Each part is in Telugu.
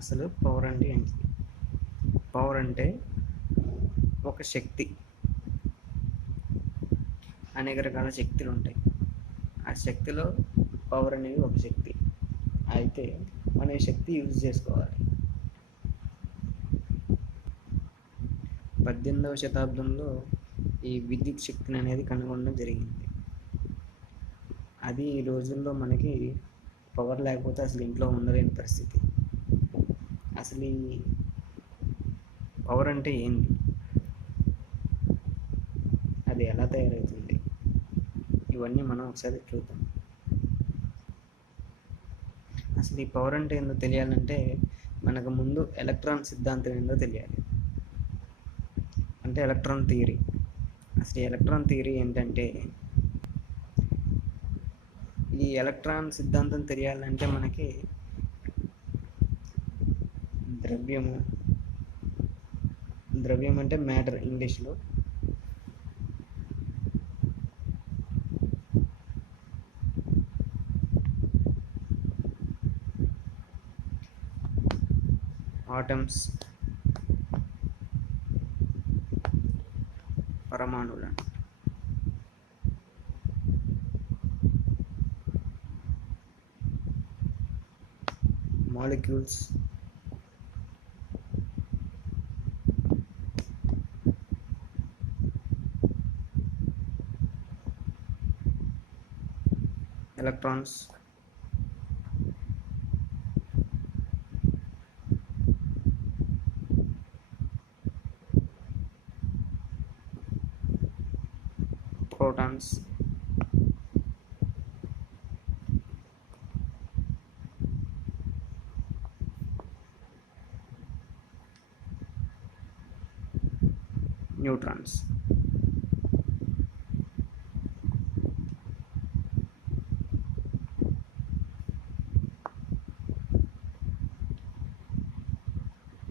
అసలు పవర్ అంటే ఏంటి? పవర్ అంటే ఒక శక్తి. అనేక రకాల శక్తులు ఉంటాయి. ఆ శక్తిలో పవర్ అనేది ఒక శక్తి. అయితే మనం ఈ శక్తి యూజ్ చేసుకోవాలి. 18వ శతాబ్దంలో ఈ విద్యుత్ శక్తిని అనేది కనుగొనడం జరిగింది. అది ఈ రోజుల్లో మనకి పవర్ లేకపోతే అసలు ఇంట్లో ఉండలేని పరిస్థితి. అసలు ఈ పవర్ అంటే ఏంటి? అది ఎలా తయారవుతుంది? ఇవన్నీ మనం ఒకసారి చూద్దాం. అసలు ఈ పవర్ అంటే ఏందో తెలియాలంటే మనకు ముందు ఎలక్ట్రాన్ సిద్ధాంతం ఏందో తెలియాలి. అంటే ఎలక్ట్రాన్ థియరీ. అసలు ఈ ఎలక్ట్రాన్ థియరీ ఏంటంటే, ఈ ఎలక్ట్రాన్ సిద్ధాంతం తెలియాలంటే మనకి ద్రవ్యం అంటే మ్యాటర్ ఇంగ్లీష్లో. ఆటమ్స్ పరమాణువులను. Molecules electrons protons neutrons.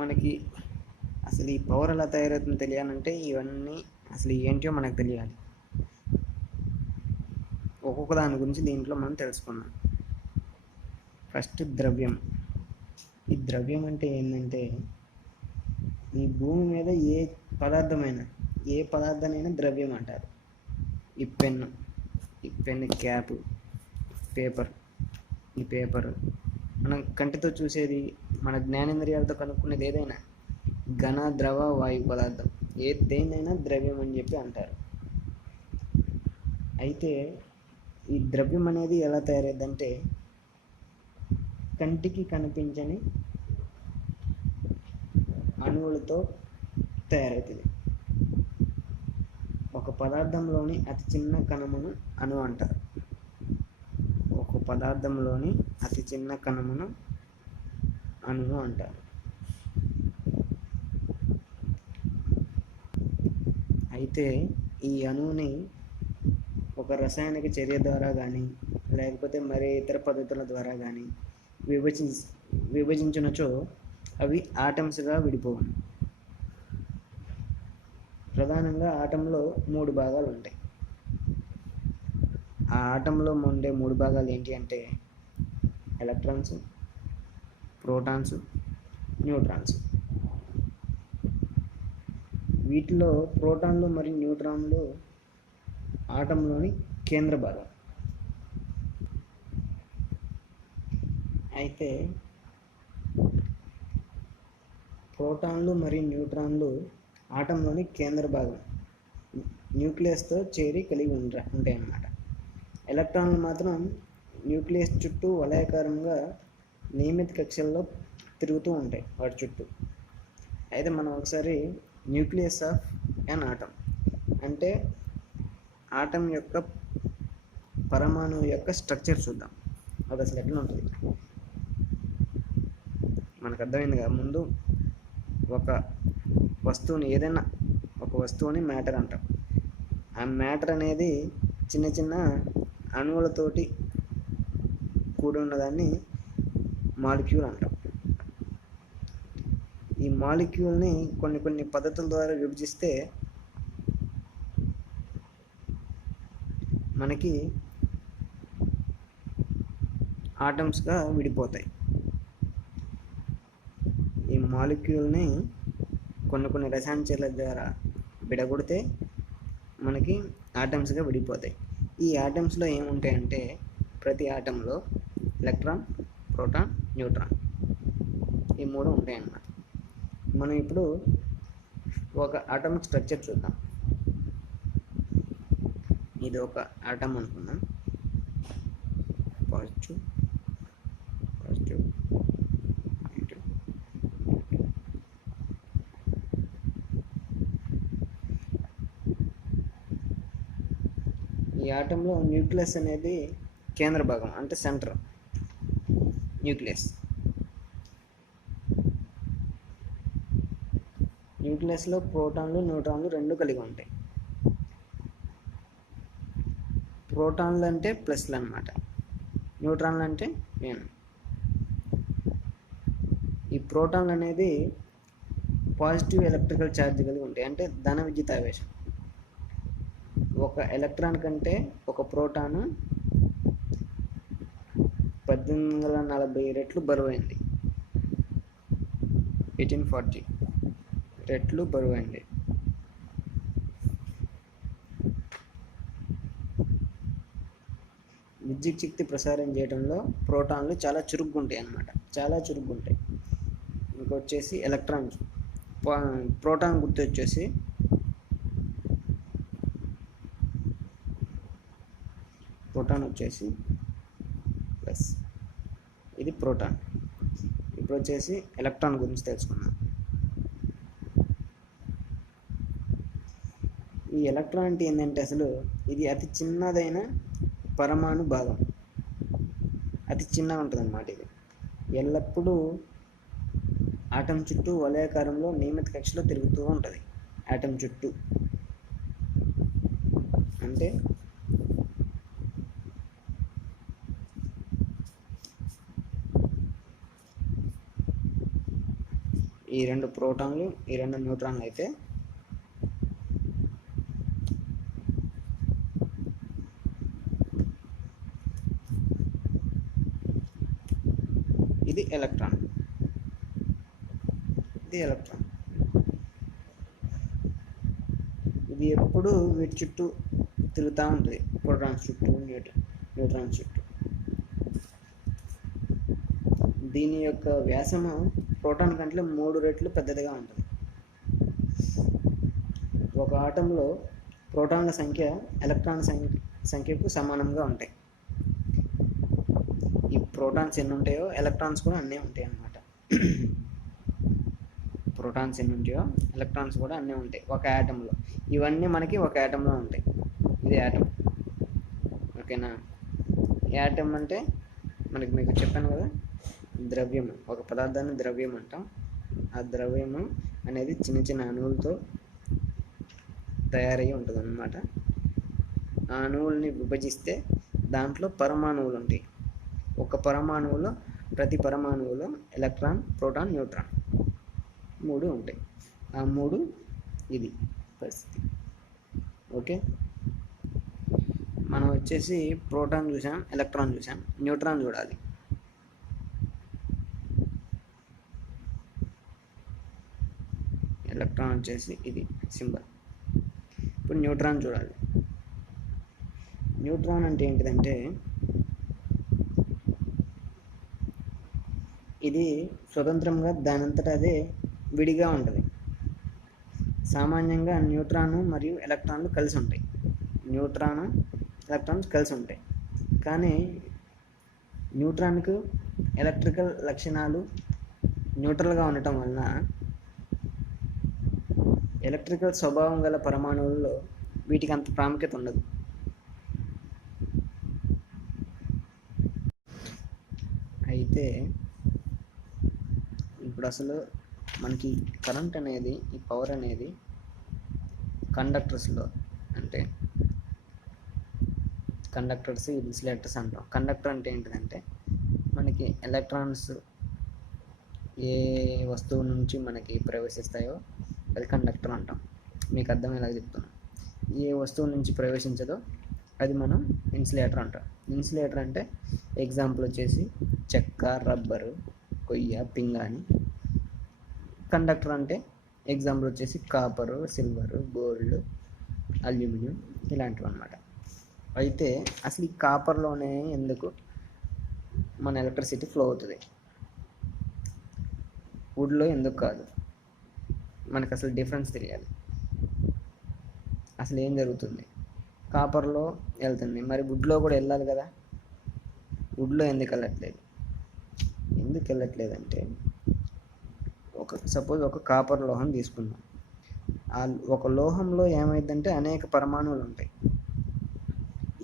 మనకి అసలు ఈ పవర్ ఎలా తయారవుతుందో తెలియాలంటే ఇవన్నీ అసలు ఏంటో మనకు తెలియాలి. ఒక్కొక్క దాని గురించి దీంట్లో మనం తెలుసుకున్నాం. ఫస్ట్ ద్రవ్యం. ఈ ద్రవ్యం అంటే ఏంటంటే, ఈ భూమి మీద ఏ పదార్థానైనా ద్రవ్యం అంటారు. ఈ పెన్ను క్యాప్, ఈ పేపర్ మనం కంటితో చూసేది, మన జ్ఞానేంద్రియాలతో కనుక్కునేది ఏదైనా ఘన, ద్రవ, వాయు పదార్థం దేన్నైనా ద్రవ్యం అని చెప్పి అంటారు. అయితే ఈ ద్రవ్యం అనేది ఎలా తయారైందంటే, కంటికి కనిపించని అణువులతో తయారవుతుంది. ఒక పదార్థంలోని అతి చిన్న కణమును అణువు అంటారు. అణువు అంటారు. అయితే ఈ అణువుని ఒక రసాయనిక చర్య ద్వారా కానీ లేకపోతే మరే ఇతర పద్ధతుల ద్వారా కానీ విభజించినచో అవి ఆటమ్స్గా విడిపోవును. ప్రధానంగా ఆటంలో 3 భాగాలు ఉంటాయి. ఆ ఆటంలో ఉండే 3 భాగాలు ఏంటి అంటే ఎలక్ట్రాన్స్, ప్రోటాన్స్, న్యూట్రాన్స్. వీటిలో ప్రోటాన్లు మరియు న్యూట్రాన్లు ఆటంలోని కేంద్ర భాగం. అయితే ప్రోటాన్లు మరియు న్యూట్రాన్లు ఆటంలోని కేంద్ర భాగం న్యూక్లియస్తో చేరి కలిగి ఉంటాయి అన్నమాట. ఎలక్ట్రాన్లు మాత్రం న్యూక్లియస్ చుట్టూ వలయాకారంగా నియమిత కక్షల్లో తిరుగుతూ ఉంటాయి వాటి చుట్టూ. అయితే మనం ఒకసారి న్యూక్లియస్ ఆఫ్ ఎన్ ఆటమ్ అంటే ఆటం యొక్క పరమాణువు యొక్క స్ట్రక్చర్ చూద్దాం. అది అసలు ఎట్లా ఉంటుంది మనకు అర్థమైంది కదా. ముందు ఒక వస్తువుని మ్యాటర్ అంటాం. ఆ మ్యాటర్ అనేది చిన్న చిన్న అణువులతోటి కూడి ఉన్నదాన్ని మాలిక్యూల్ అంటాం. ఈ మాలిక్యూల్ని కొన్ని పద్ధతుల ద్వారా విభజిస్తే మనకి ఆటమ్స్గా విడిపోతాయి. మాలిక్యూల్ని కొన్ని రసాయన చర్యల ద్వారా విడగొడితే మనకి ఆటమ్స్గా విడిపోతాయి. ఈ ఆటమ్స్లో ఏముంటాయంటే ప్రతి ఆటంలో ఎలక్ట్రాన్, ప్రోటాన్, న్యూట్రాన్ ఈ 3 ఉంటాయన్నమాట. మనం ఇప్పుడు ఒక ఆటమిక్ స్ట్రక్చర్ చూద్దాం. ఇది ఒక ఆటం అనుకుందాం. Positive, negative. ఈ ఆటంలో న్యూక్లియస్ అనేది కేంద్ర భాగం, అంటే సెంటర్ న్యూక్లియస్. న్యూక్లియస్లో ప్రోటాన్లు, న్యూట్రాన్లు 2 కలిగి ఉంటాయి. ప్రోటాన్లు అంటే ప్లస్లు అన్నమాట, న్యూట్రాన్లు అంటే నేను. ఈ ప్రోటాన్లు అనేది పాజిటివ్ ఎలక్ట్రికల్ ఛార్జ్ కలిగి ఉంటాయి, అంటే ధన విద్యుతావేశం. ఒక ఎలక్ట్రాన్ కంటే ఒక ప్రోటాను 1840 రెట్లు బరువైంది. 1840 రెట్లు బరువైంది. విద్యుత్ శక్తి ప్రసారం చేయడంలో ప్రోటాన్లు చాలా చురుగ్గా ఉంటాయి అన్నమాట, చాలా చురుగ్గా ఉంటాయి. ఇంకొచ్చేసి ఎలక్ట్రాన్స్, ప్రోటాన్ గుర్తు వచ్చేసి ప్రోటాన్ వచ్చేసి ప్లస్, ఇది ప్రోటాన్. ఇప్పుడు వచ్చేసి ఎలక్ట్రాన్ గురించి తెలుసుకుందాం. ఈ ఎలక్ట్రాన్ అంటే ఏంటంటే అసలు ఇది అతి చిన్నదైన పరమాణు భాగం, అతి చిన్నగా ఉంటుంది అన్నమాట. ఇది ఎల్లప్పుడూ ఆటం చుట్టూ వలయాకారంలో నియమిత కక్షలో తిరుగుతూ ఉంటుంది. ఆటం చుట్టూ అంటే ఈ 2 ప్రోటాన్లు, ఈ 2 న్యూట్రాన్లు అయితే ఇది ఎలక్ట్రాన్, ఇది ఎలక్ట్రాన్. ఇది ఎప్పుడు వీటి చుట్టూ తిరుగుతూ ఉంటుంది, ప్రోటాన్స్ చుట్టూ, న్యూట్రాన్స్ చుట్టూ. దీని యొక్క వ్యాసము ప్రోటాన్ కంటే 3 రెట్లు పెద్దదిగా ఉంటుంది. ఒక ఆటంలో ప్రోటాన్ల సంఖ్య ఎలక్ట్రాన్ సంఖ్యకు సమానంగా ఉంటాయి. ఈ ప్రోటాన్స్ ఎన్ని ఉంటాయో ఎలక్ట్రాన్స్ కూడా అన్నీ ఉంటాయి అన్నమాట. ప్రోటాన్స్ ఎన్ని ఉంటాయో ఎలక్ట్రాన్స్ కూడా అన్నీ ఉంటాయి ఒక ఆటంలో. ఇవన్నీ మనకి ఒక ఆటంలో ఉంటాయి. ఇది ఆటం, ఓకేనా. ఆటం అంటే మీకు చెప్పాను కదా, ద్రవ్యము. ఒక పదార్థాన్ని ద్రవ్యం అంటాం. ఆ ద్రవ్యము అనేది చిన్న అణువులతో తయారై ఉంటుంది అన్నమాట. ఆ అణువుల్ని విభజిస్తే దాంట్లో పరమాణువులు ఉంటాయి. ఒక పరమాణువులో, ప్రతి పరమాణువులో ఎలక్ట్రాన్, ప్రోటాన్, న్యూట్రాన్ 3 ఉంటాయి. ఆ 3 ఇది పరిస్థితి. ఓకే, మనం వచ్చేసి ప్రోటాన్ చూసాం, ఎలక్ట్రాన్ చూసాం, న్యూట్రాన్ చూడాలి. ఎలక్ట్రాన్ వచ్చేసి ఇది సింబల్. ఇప్పుడు న్యూట్రాన్ చూడాలి. న్యూట్రాన్ అంటే ఏంటిదంటే ఇది స్వతంత్రంగా దానంతట అదే విడిగా ఉంటుంది. సామాన్యంగా న్యూట్రాను మరియు ఎలక్ట్రాన్లు కలిసి ఉంటాయి. న్యూట్రాను, ఎలక్ట్రాన్స్ కలిసి ఉంటాయి. కానీ న్యూట్రాన్కు ఎలక్ట్రికల్ లక్షణాలు న్యూట్రల్గా ఉండటం వలన ఎలక్ట్రికల్ స్వభావం గల పరమాణువుల్లో వీటికి అంత ప్రాముఖ్యత ఉండదు. అయితే ఇప్పుడు అసలు మనకి కరెంట్ అనేది, ఈ పవర్ అనేది కండక్టర్స్లో, అంటే కండక్టర్స్, ఇన్సులేటర్స్ అంటాం. కండక్టర్ అంటే ఏంటిదంటే మనకి ఎలక్ట్రాన్స్ ఏ వస్తువు నుంచి మనకి ప్రవేశిస్తాయో అది కండక్టర్ అంటాం. మీకు అర్థమయ్యేలాగా చెప్తున్నాం. ఏ వస్తువు నుంచి ప్రవేశించదో అది మనం ఇన్సులేటర్ అంటాం. ఇన్సులేటర్ అంటే ఎగ్జాంపుల్ వచ్చేసి చెక్క, రబ్బరు, కొయ్య, పింగాణి, కండక్టర్ అంటే ఎగ్జాంపుల్ వచ్చేసి కాపరు, సిల్వరు, గోల్డ్, అల్యూమినియం ఇలాంటివి అన్నమాట. అయితే అసలు ఈ కాపర్లోనే ఎందుకు మన ఎలక్ట్రిసిటీ ఫ్లో అవుతుంది, వుడ్లో ఎందుకు కాదు? మనకు అసలు డిఫరెన్స్ తెలియాలి. అసలు ఏం జరుగుతుంది? కాపర్లో వెళ్తుంది, మరి వుడ్లో కూడా వెళ్ళాలి కదా. వుడ్లో ఎందుకు వెళ్ళట్లేదు అంటే సపోజ్ ఒక కాపర్ లోహం తీసుకుందాం. ఒక లోహంలో ఏమైందంటే అనేక పరమాణువులు ఉంటాయి.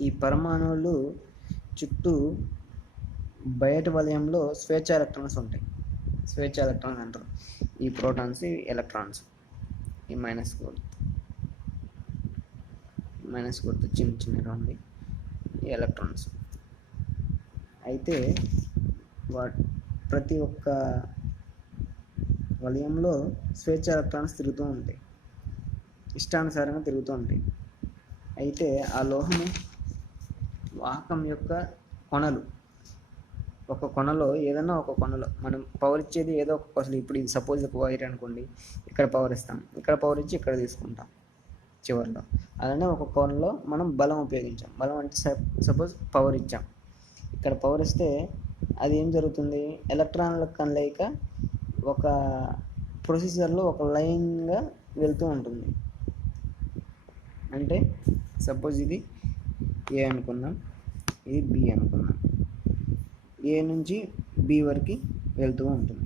ఈ పరమాణువులు చుట్టూ బయట వలయంలో స్వేచ్ఛ ఎలక్ట్రాన్స్ ఉంటాయి. స్వేచ్ఛ ఎలక్ట్రాన్స్ అంటారు ఈ ప్రోటాన్స్, ఈ ఎలక్ట్రాన్స్. ఈ మైనస్ గుర్తు చిన్నగా ఉంది, ఈ ఎలక్ట్రాన్స్. అయితే ప్రతి ఒక్క వలయంలో స్వేచ్ఛ ఎలక్ట్రాన్స్ తిరుగుతూ ఉంటాయి, ఇష్టానుసారంగా తిరుగుతూ ఉంటాయి. అయితే ఆ లోహము వాహకం యొక్క కొనలు, ఒక కొనలో ఏదైనా ఒక కొనలో మనం పవర్ ఇచ్చేది ఏదో ఒక అసలు ఇప్పుడు ఇది సపోజ్ ఒక వైర్ అనుకోండి, ఇక్కడ పవర్ ఇస్తాం, ఇక్కడ పవర్ ఇచ్చి ఇక్కడ తీసుకుంటాం చివరిలో. అలానే ఒక కొనలో మనం బలం ఉపయోగించాం. బలం అంటే సపోజ్ పవర్ ఇచ్చాం, ఇక్కడ పవర్ ఇస్తే అది ఏం జరుగుతుంది, ఎలక్ట్రాన్ల కలయిక ఒక ప్రొసీజర్లో ఒక లైన్గా వెళ్తూ ఉంటుంది. అంటే సపోజ్ ఇది ఏ అనుకుందాం, ఇది బి అనుకుందాం. ఏ నుంచి బి వరకు వెళ్తూ ఉంటుంది.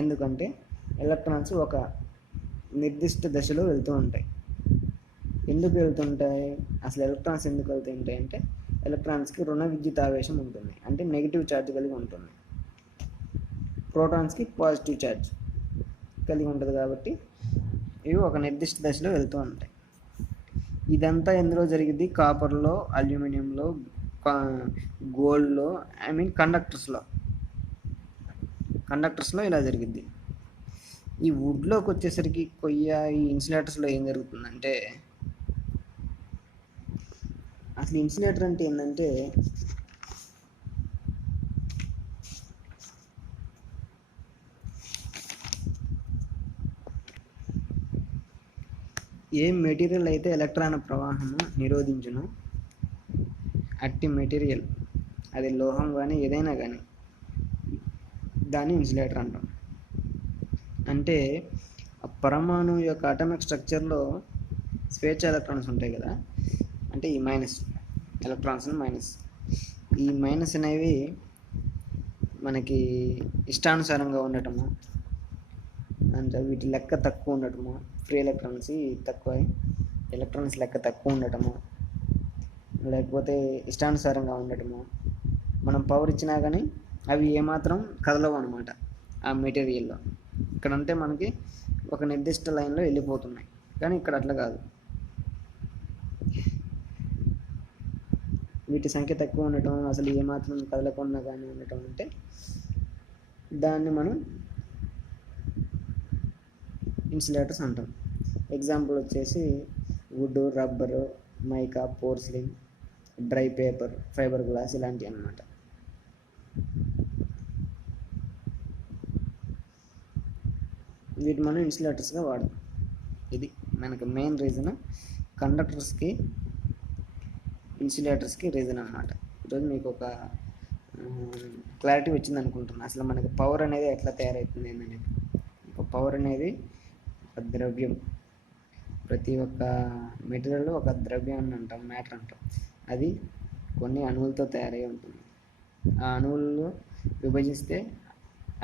ఎందుకంటే ఎలక్ట్రాన్స్ ఒక నిర్దిష్ట దశలో వెళ్తూ ఉంటాయి. ఎందుకు వెళ్తుంటాయి? అసలు ఎలక్ట్రాన్స్ ఎందుకు వెళ్తుంటాయి అంటే ఎలక్ట్రాన్స్కి రుణ విద్యుత్ ఆవేశం ఉంటుంది, అంటే నెగిటివ్ ఛార్జ్ కలిగి ఉంటుంది. ప్రోటాన్స్కి పాజిటివ్ ఛార్జ్ కలిగి ఉంటుంది. కాబట్టి ఇవి ఒక నిర్దిష్ట దశలో వెళ్తూ ఉంటాయి. ఇదంతా ఎందులో జరిగింది? కాపర్లో, అల్యూమినియంలో, గోల్డ్లో, కండక్టర్స్లో ఇలా జరిగింది. ఈ వుడ్లోకి వచ్చేసరికి ఈ ఇన్సులేటర్స్లో ఏం జరుగుతుందంటే, అసలు ఇన్సులేటర్ అంటే ఏంటంటే ఏ మెటీరియల్ అయితే ఎలక్ట్రాన్ ప్రవాహము నిరోధించును అట్టి మెటీరియల్, అది లోహం కానీ ఏదైనా కానీ, దాన్ని ఇన్సులేటర్ అంటాం. అంటే పరమాణు యొక్క అటామిక్ స్ట్రక్చర్లో స్వేచ్ఛ ఎలక్ట్రాన్స్ ఉంటాయి కదా, అంటే ఈ మైనస్ ఎలక్ట్రాన్స్ ఈ మైనస్ అనేవి మనకి ఇష్టానుసారంగా ఉండటము, అంటే వీటి లెక్క తక్కువ ఉండటము, ఫ్రీ ఎలక్ట్రాన్స్ తక్కువ, ఎలక్ట్రాన్స్ లెక్క తక్కువ ఉండటము, లేకపోతే ఇష్టానుసారంగా ఉండటము. మనం పవర్ ఇచ్చినా కానీ అవి ఏమాత్రం కదలవు అనమాట ఆ మెటీరియల్లో. ఇక్కడ అంటే మనకి ఒక నిర్దిష్ట లైన్లో వెళ్ళిపోతున్నాయి, కానీ ఇక్కడ అట్లా కాదు. వీటి సంఖ్య తక్కువ ఉండటం, అసలు ఏమాత్రం కదలకుండా కానీ ఉండటం అంటే దాన్ని మనం ఇన్సులేటర్స్ అంటాం. ఎగ్జాంపుల్ వచ్చేసి wood, rubber, mica, porcelain, dry paper, fibre glass ఇలాంటివి అన్నమాట. వీటి మనం ఇన్సులేటర్స్గా వాడతాం. ఇది మనకు మెయిన్ రీజన్, కండక్టర్స్కి ఇన్సులేటర్స్కి రీజన్ అన్నమాట. ఈరోజు మీకు ఒక క్లారిటీ వచ్చింది అనుకుంటున్నాను. అసలు మనకి పవర్ అనేది ఎట్లా తయారవుతుంది అనేది. పవర్ అనేది ఒక ద్రవ్యం, ప్రతి ఒక్క మెటీరియల్ ఒక ద్రవ్యం అని అంటాం, మ్యాటర్ అంటాం. అది కొన్ని అణువులతో తయారై ఉంటుంది. ఆ అణువులు విభజిస్తే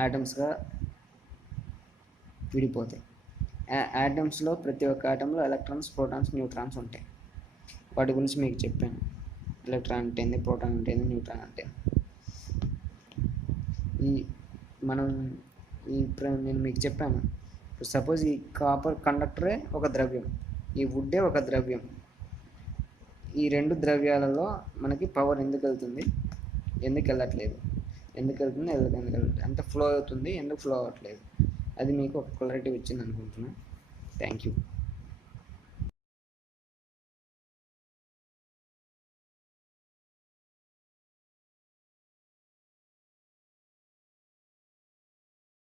ఆటమ్స్గా విడిపోతాయి. ఆటమ్స్లో ప్రతి ఒక్క ఆటంలో ఎలక్ట్రాన్స్, ప్రోటాన్స్, న్యూట్రాన్స్ ఉంటాయి. వాటి గురించి మీకు చెప్పాను. ఎలక్ట్రాన్ అంటే ఏంది, ప్రోటాన్ అంటే ఏంది, న్యూట్రాన్ అంటే నేను మీకు చెప్పాను. సపోజ్ ఈ కాపర్ కండక్టరే ఒక ద్రవ్యం, ఈ వుడ్డే ఒక ద్రవ్యం. ఈ రెండు ద్రవ్యాలలో మనకి పవర్ ఎందుకు వెళ్తుంది, ఎందుకు వెళ్ళట్లేదు, ఎందుకు వెళ్తుంది, ఎందుకు వెళ్ళట్లేదు, అంత ఫ్లో అవుతుంది, ఎందుకు ఫ్లో అవ్వట్లేదు, అది మీకు ఒక క్లారిటీ వచ్చింది అనుకుంటున్నాను. Thank you.